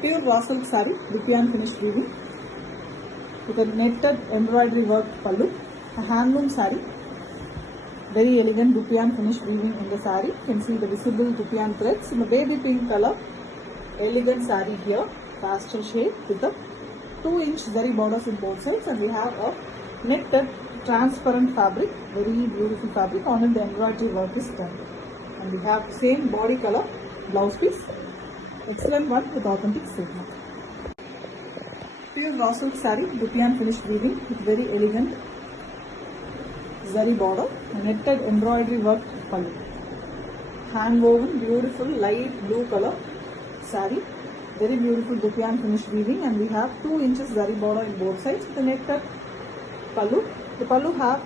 Pure raw silk saree, Dupian finished weaving with a netted embroidery work pallu, a handloom saree, very elegant Dupian finished weaving in the saree. You can see the visible Dupian threads in the baby pink color, elegant saree here, pastel shade with a 2-inch zari borders in both sides, and we have a netted transparent fabric, very beautiful fabric. On it the embroidery work is done, and we have same body color blouse piece, excellent one with authentic silk mark. Pure raw silk saree, Dupian finished weaving with very elegant zari border, netted embroidery work pallu, hand woven beautiful light blue color saree, very beautiful Dupian finished weaving, and we have 2 inches zari border in both sides with a netted pallu. The pallu have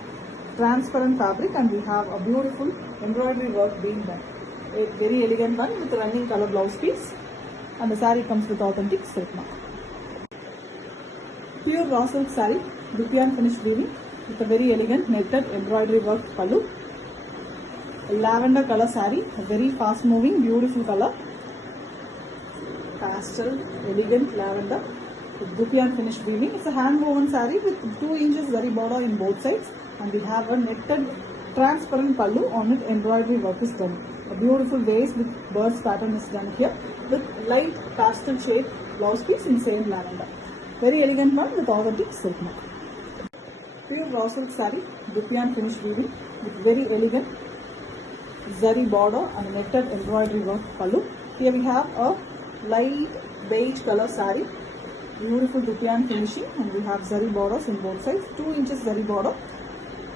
transparent fabric, and we have a beautiful embroidery work being done. A very elegant one with running color blouse piece, and the saree comes with authentic silk mark. Pure raw silk saree, Dupian finished weaving with a very elegant netted embroidery work pallu. A lavender color saree, a very fast moving beautiful color, pastel elegant lavender with Dupian finished weaving. It's a hand woven saree with 2 inches zari border in both sides, and we have a netted transparent pallu. On it embroidery work is done. A beautiful vase with birds pattern is done here with light pastel shade blouse piece in same lavender. Very elegant one with authentic silk mark. Pure raw silk saree, Dupian finished weaving with very elegant zari border and netted embroidery work pallu. Here we have a light beige color saree, beautiful Dupian finishing, and we have zari borders in both sides, 2 inches zari border,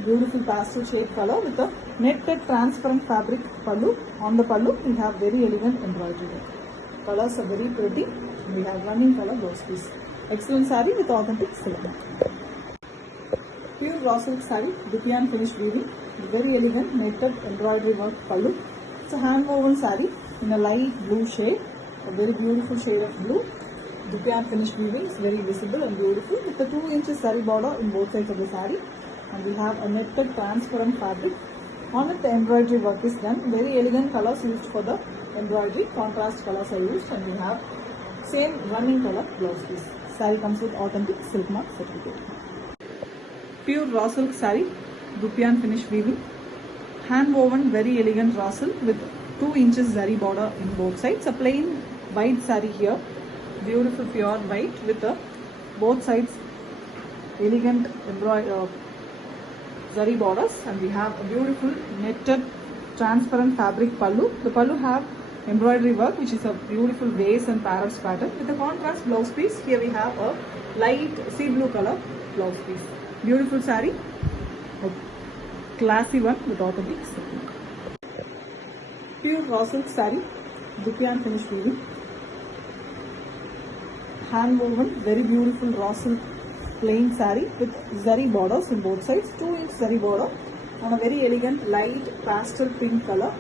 beautiful pastel shade color with a netted transparent fabric pallu. On the pallu we have very elegant embroidery work. Colors are very pretty. We have running color blouse piece. Excellent saree with authentic silk mark. Pure raw silk saree, Dupian finished weaving, very elegant netted embroidery work pallu. It's a hand woven saree in a light blue shade, a very beautiful shade of blue. Dupian finished weaving is very visible and beautiful with a 2 inches saree border in both sides of the saree, and we have a netted transparent fabric. On it the embroidery work is done. Very elegant colors used for the embroidery, contrast colors are used, and we have same running color blouse piece. Saree comes with authentic silk mark certificate. Pure raw silk saree, Dupian finished weaving, hand woven very elegant raw silk with 2 inches zari border in both sides. A plain white saree here, beautiful pure white with both sides elegant zari borders, and we have a beautiful netted transparent fabric pallu. The pallu have embroidery work, which is a beautiful vase and parrots pattern with a contrast blouse piece. Here we have a light sea blue color blouse piece. Beautiful saree, a classy one with authentic silk. Pure raw silk saree, Dupian finished weaving, hand woven very beautiful raw silk plain saree with zari borders in both sides, 2 inch zari border on a very elegant light pastel pink color,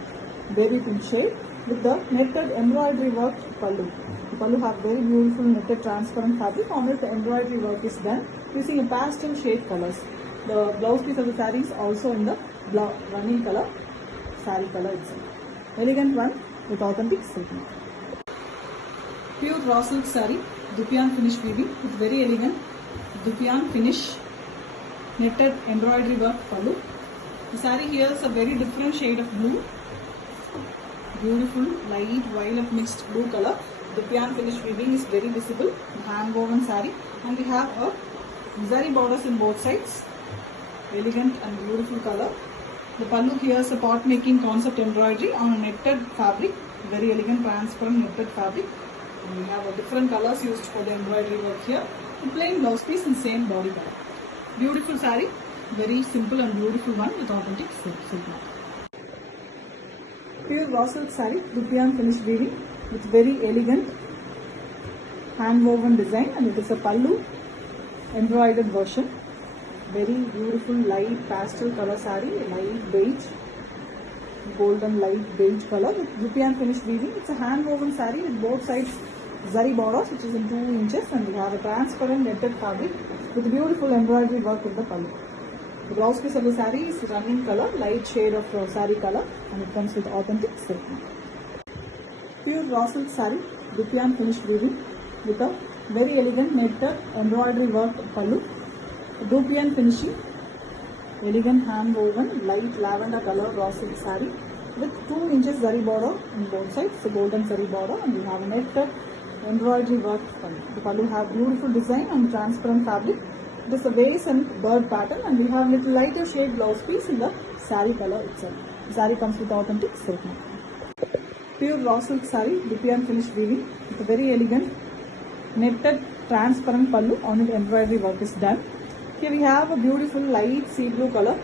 baby pink shade with the netted embroidery work pallu. The pallu have very beautiful netted transparent fabric. On it the embroidery work is done using a pastel shade colors. The blouse piece of the saree is also in the running color, saree color itself. Elegant one with authentic silk. Pure raw silk saree, Dupian finished weaving with very elegant Dupian finish netted embroidery work pallu. The saree here is a very different shade of blue, beautiful light violet mixed blue color. Dupian finished weaving is very visible, hand woven saree, and we have a zari borders in both sides, elegant and beautiful color. The pallu here is a pot making concept embroidery on a netted fabric, very elegant transparent netted fabric, and we have a different colors used for the embroidery work here. The plain blouse piece in same body color. Beautiful saree, very simple and beautiful one with authentic silk mark. Pure raw silk saree, Dupian finished weaving with very elegant hand woven design, and it is a pallu embroidered version. Very beautiful light pastel color saree, light beige, golden light beige color with Dupian finished weaving. It's a hand woven saree with both sides zari borders, which is in 2 inches, and we have a transparent netted fabric with beautiful embroidery work in the pallu. The blouse piece of the saree is running color, light shade of saree color, and it comes with authentic silk. Pure raw silk saree, Dupian finished weaving with a very elegant netted embroidery work pallu, Dupian finishing, elegant hand woven light lavender color raw silk saree with 2 inches zari border on both sides, so golden zari border, and we have a netted embroidery work pallu. The pallu have beautiful design and transparent fabric. It is a vase and bird pattern, and we have little lighter shade blouse piece in the saree color itself. The saree comes with authentic silk. Pure raw silk saree, Dupian finish weaving with a very elegant netted transparent pallu. On it embroidery work is done. Here we have a beautiful light sea blue color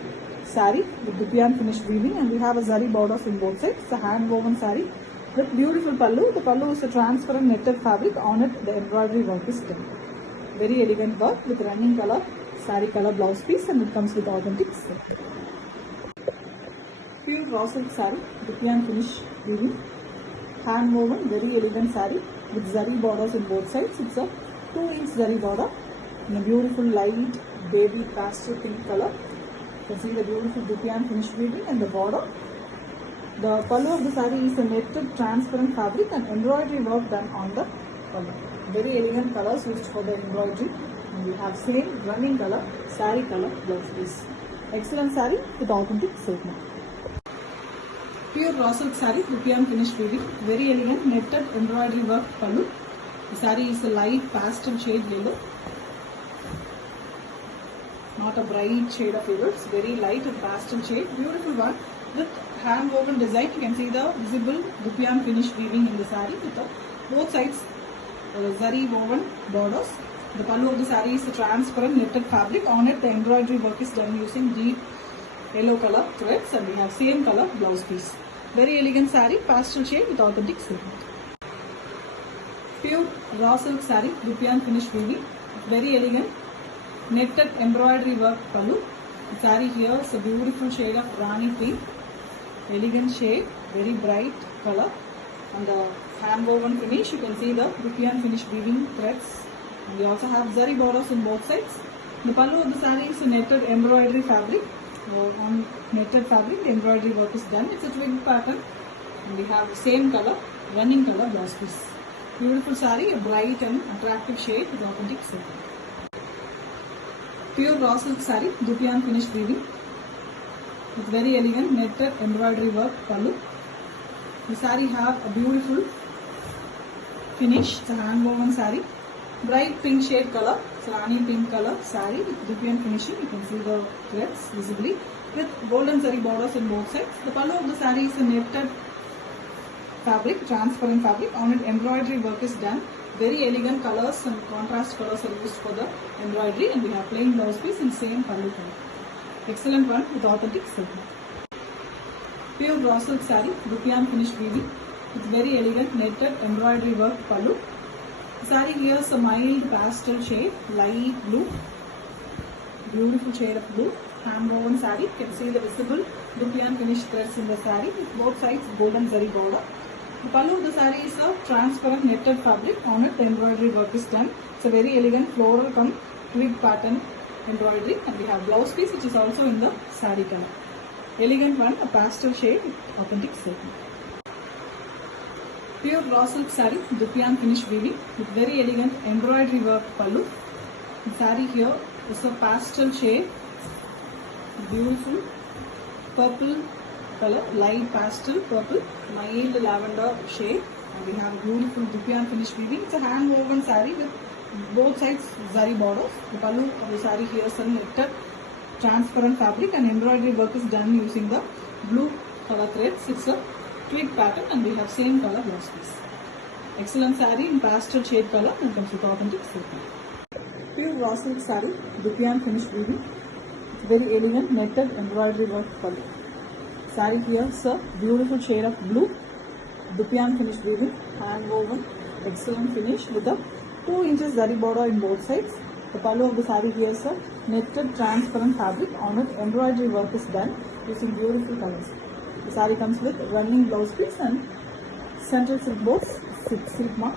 saree with Dupian finish weaving, and we have a zari borders in both sides. It's a hand woven saree with beautiful pallu. The pallu is a transparent netted fabric. On it the embroidery work is done. Very elegant work with running color saree color blouse piece, and it comes with authentic silk. Pure raw silk saree, Dupian finish weaving, hand woven, very elegant saree with zari borders in both sides. It's a 2-inch zari border in a beautiful light baby pastel pink color. You can see the beautiful Dupian finish weaving and the border. The pallu of the saree is a netted transparent fabric and embroidery work done on the pallu. Very elegant colors used for the embroidery, and we have same running color saree color blouse piece. Excellent saree with authentic silk. Pure raw silk saree, Dupian finish weaving, very elegant netted embroidery work pallu. The saree is a light pastel shade yellow, not a bright shade of yellow. It's very light and pastel shade. Beautiful one with hand woven design. You can see the visible Dupian finish weaving in the saree with both sides zari woven borders. The pallu of the saree is a transparent netted fabric. On it the embroidery work is done using deep yellow color threads, and we have same color blouse piece. Very elegant saree, pastel shade with authentic silk. Pure raw silk saree, Dupian finish weaving, very elegant netted embroidery work pallu. The saree here is a beautiful shade of Rani pink, elegant shade, very bright color, and the hand woven finish. You can see the Dupian finish weaving threads, and we also have zari borders on both sides. The pallu of the saree is a netted embroidery fabric. On netted fabric the embroidery work is done. It's a twig pattern, and we have the same color running color blouse piece. Beautiful saree, a bright and attractive shade with authentic silk. Pure raw silk saree, Dupian finish weaving with very elegant netted embroidery work pallu. The saree have a beautiful finish. It's a hand woven saree, bright pink shade color, it's Rani pink color saree with Dupian finishing. You can see the threads visibly with golden zari borders on both sides. The pallu of the saree is a netted fabric, transparent fabric. On it embroidery work is done. Very elegant colors and contrast colors are used for the embroidery, and we have plain blouse piece in same pallu color. Excellent one with authentic silk. Pure raw silk saree, Dupian finish weaving with very elegant netted embroidery work pallu. The saree here is a mild pastel shade, light blue, beautiful shade of blue, hand woven saree. You can see the visible Dupian finish threads in the saree with both sides golden zari border. The pallu of the saree is a transparent netted fabric. On it the embroidery work is done. It's a very elegant floral come twig pattern embroidery, and we have blouse piece which is also in the saree color. Elegant one, a pastel shade with authentic silk. Pure raw silk saree, Dupian finish weaving with very elegant embroidery work pallu. The saree here is a pastel shade, beautiful purple color, light pastel purple, mild lavender shade, and we have a beautiful Dupian finish weaving. It's a hand woven saree with both sides zari borders. The pallu of the saree here is a netted transparent fabric, and embroidery work is done using the blue color threads. It's a twig pattern, and we have same color blouse piece. Excellent saree in pastel shade color, and comes with authentic silk. Pure raw silk saree, Dupian finish weaving, very elegant netted embroidery work pallu. Saree here is a beautiful shade of blue, Dupian finish weaving, hand woven, excellent finish with a 2 inches zari border in both sides. The pallu of the saree here is a netted transparent fabric. On it embroidery work is done using beautiful colors. The saree comes with running blouse piece and central silk bows, silk mark.